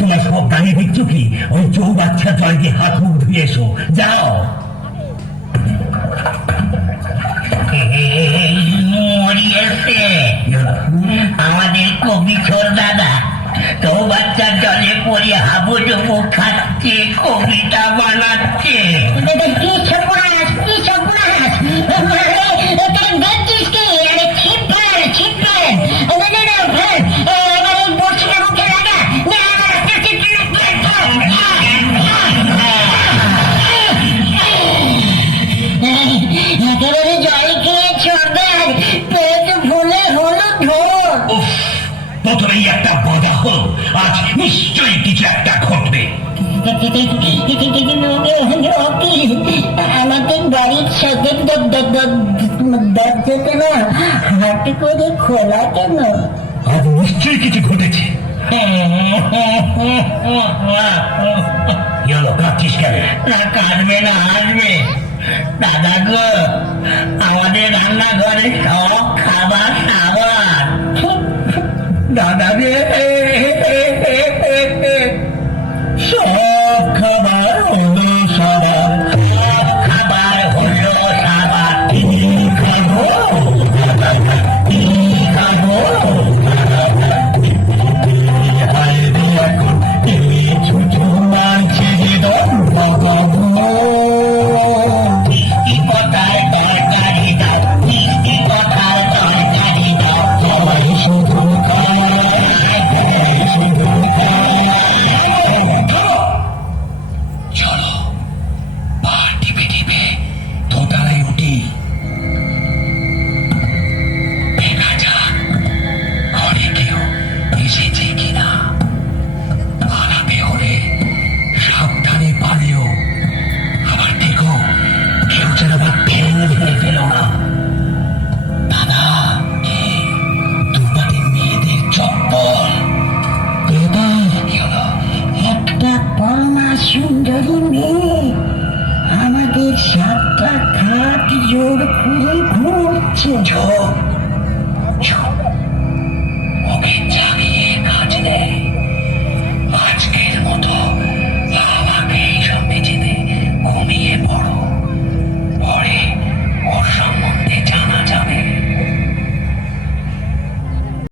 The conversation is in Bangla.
তোমার সব দাঁড়িয়ে দেখছো কি? ওই চৌবাচ্চা জল দিয়ে হাত মুখ ধুয়ে এসো, যাও। মরিয়েছে আমাদের কবিছর দাদা, চৌবাচ্চার জলে পড়ে হাবুডুবু খাচ্ছে, কবিতা বানাচ্ছে। কি সর্বনাশ, কি সর্বনাশ! তার দেখছিস কি? আরে ছিপ ফেল, ছিপ ফেল! না না না, ফেল! এবার এই বড়শিটা মুখে লাগা! না আমার একটা ছিপ ফেল! একেবারে জল খেয়েছ অর্গার, পেট ফুলে হলো ঢোল। প্রথমেই একটা বাধা হলো, আজ নিশ্চয়ই কিছু একটা ঘটবে। আমাদের বাড়ির সাথে দরজাটা না হাট করে খোলা কেন? আজ নিশ্চয়ই কিছু ঘটেছে। কাঁদছিস কেন? না কাঁদবে না, হাসবে। দাদা গো, আমাদের রান্নাঘরে সব খাবার সাবার। দাদা রে, সব খাবার হলো সাবার, সব খাবার হলো সাবার। কি খাবো, কি খাবো, এখন ছোট মানছে মিষ্টি কথার তরকারি দাও, মিষ্টি কথার তরকারি দাও। সবাই শুধু খায়, শুধু খায়। চলো, পা টিপে টিপে দোতলায় উঠি, দেখা যাক ঘরে কেউ এসেছে কিনা। পালাতে হলে সাবধানে পালিও, আবার দেখো কেউ যেন আবার ঠেল ধরে ফেলো না। দাদা, দুবারের মেয়েদের চপ্পল এবার কি হলো? একটা পরমা সুন্দরী মেয়ে আমাদের সাতটা খাট জোর করে ঘুরছে। চুপ, চুপ